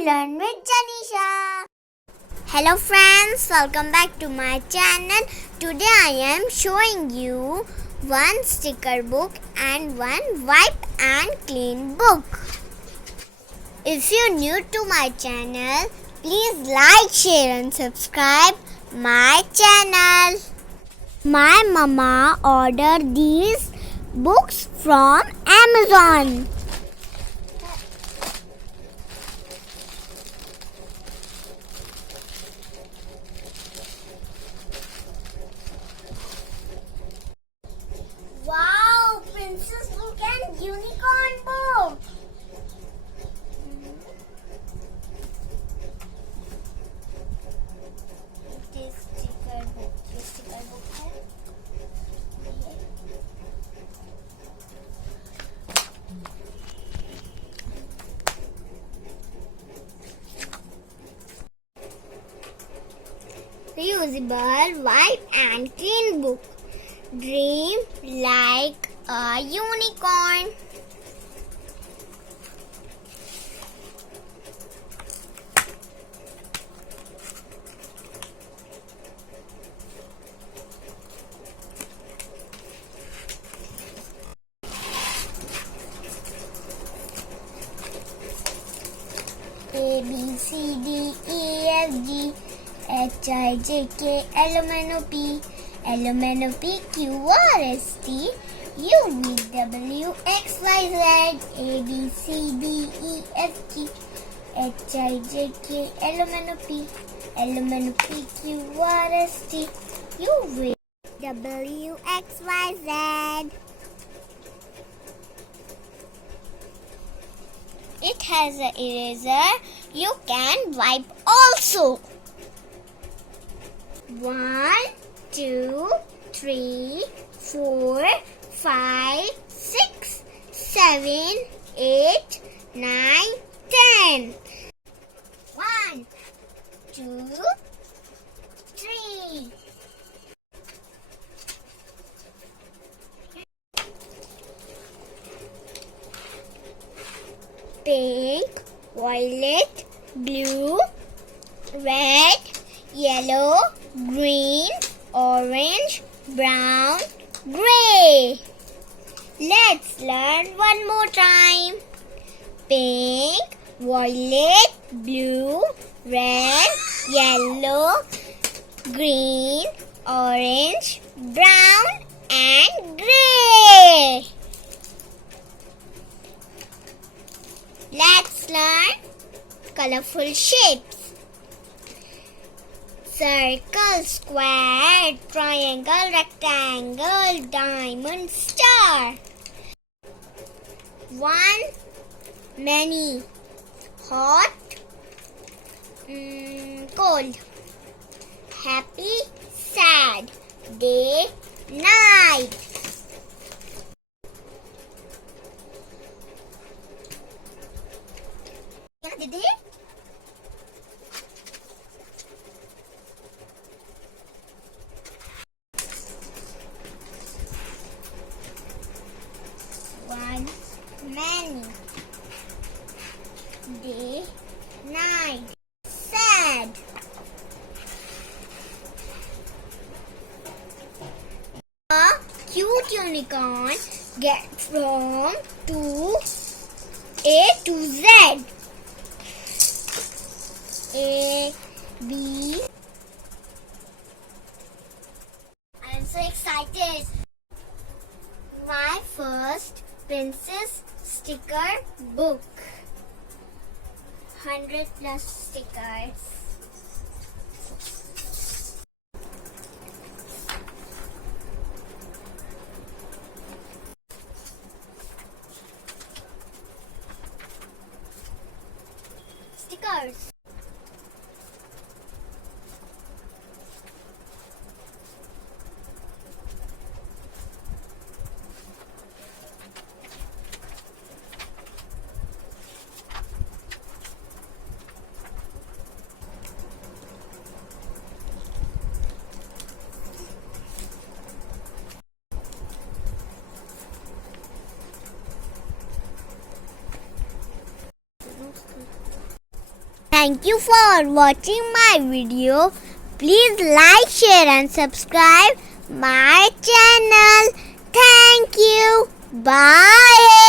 and learn with Janisha. Hello friends, welcome back to my channel. Today I am showing you one sticker book and one wipe and clean book. If you're new to my channel, please like, share and subscribe my channel. My mama ordered these books from Amazon. Wow, Princess Book and Unicorn Book. This sticker book. This sticker book है. Reusable wipe and clean book. Dream like a unicorn. A B C D E F G H I J K L M N O P Q R S T U V W X Y Z A B C D E F G H I J K L M N O P Q R S T U V W X Y Z. It has an eraser. You can wipe also. 1, 2, 3, 4, 5, 6, 7, 8, 9, 10. 1, 2, 3. Pink, violet, blue, red, yellow, green, orange, brown, gray. Let's learn one more time. Pink, violet, blue, red, yellow, green, orange, brown and gray. Let's learn colorful shapes. Circle, square, triangle, rectangle, diamond, star. 1, many, hot, cold, happy, sad, day, night. Did it? One, many, day, night, sad. A cute unicorn gets from A to Z. A, B. I am so excited. My first princess sticker book. 100 plus stickers. Stickers. Thank you for watching my video. Please like, share and subscribe my channel. Thank you. Bye.